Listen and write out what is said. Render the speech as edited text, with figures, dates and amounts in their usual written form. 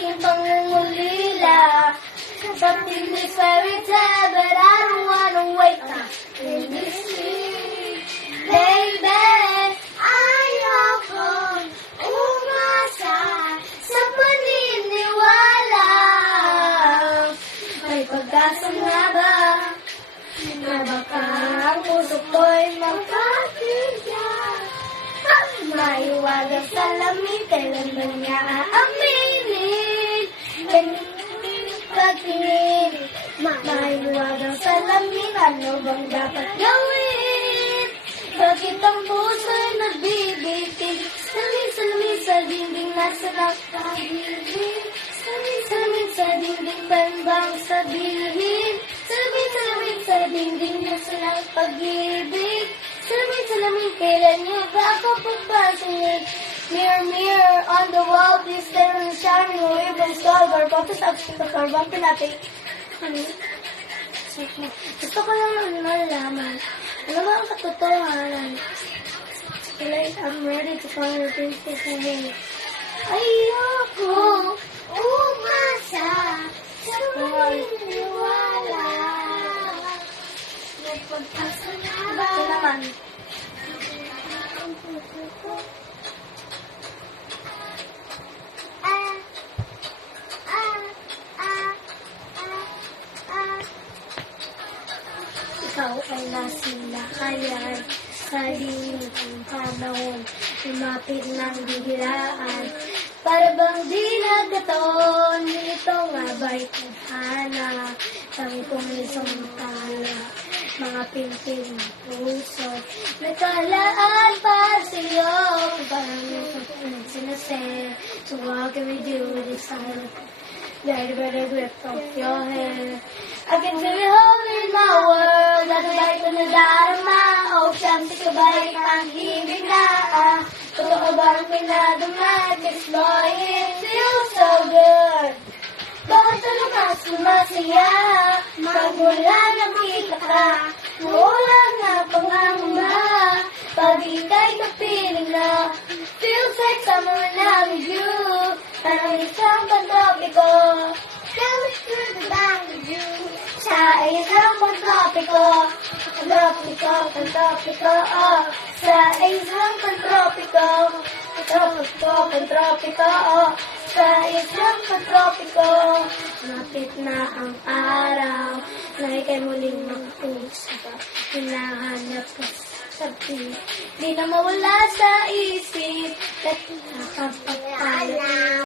aking pangungulila. Something this fairy tale, but I don't wanna wake up in this sleep. Baby, ayokong umasa sa paniniwala. May pag-asa nga ba na baka ang puso ko'y magpapigyan? Maiwagang salamin, kailan ba niya aaminin? Pagtingin, maiwagang salamin, ano bang dapat gawin? Bakit ang puso'y nagbibitin? Salamin sa dingding, nasa nakahibig. Salamin sa dingding, bang sabihin? Salamin sa dingding, nasa nakapag-ibig. Salamin, kailan niyo ba ako pagpasingin? Mirror, mirror on the wall, please stand and shine your ribbons cover. Photos of the carbon natin. Gusto ko lang malaman. Ano ba ang katotohanan? Like, I'm ready to call your princess and hey. Ayoko umasa sa paniniwala. Nagpagkasa na ba? Ito naman. Ikaw ay nasilakayan sa limit ng panahon, lumapit ng biglaan. Para bang di nagkataon, ito nga ba'y tadhana? Tangi kong isang tala, mga pintil ng puso, nagkalaan para sa'yo. Parang yung sinasend, so what can we do with this silence? Very, very grip of your hair. I can feel you holding my world. At the light na nadarama. Hope siyempre ka ba'y pang-ibig na? Totoo ba ang pinadama? Explore it, feels so good. Bakit ano mas masaya? Magmula nakita ka, wala nga pangamba. Pag ika'y kapiling na, feels like summer na with you. Parang isang pantropiko, coming through the band with you. Sa isang pantropiko, pantropiko, oh. Sa isang pantropiko, pantropiko, oh. Sa isang pantropiko, lapit na ang araw, na ika'y muling mag-usap. Hinahanap ka sa sabi, di na mawala sa isip, at nakapagpapalala.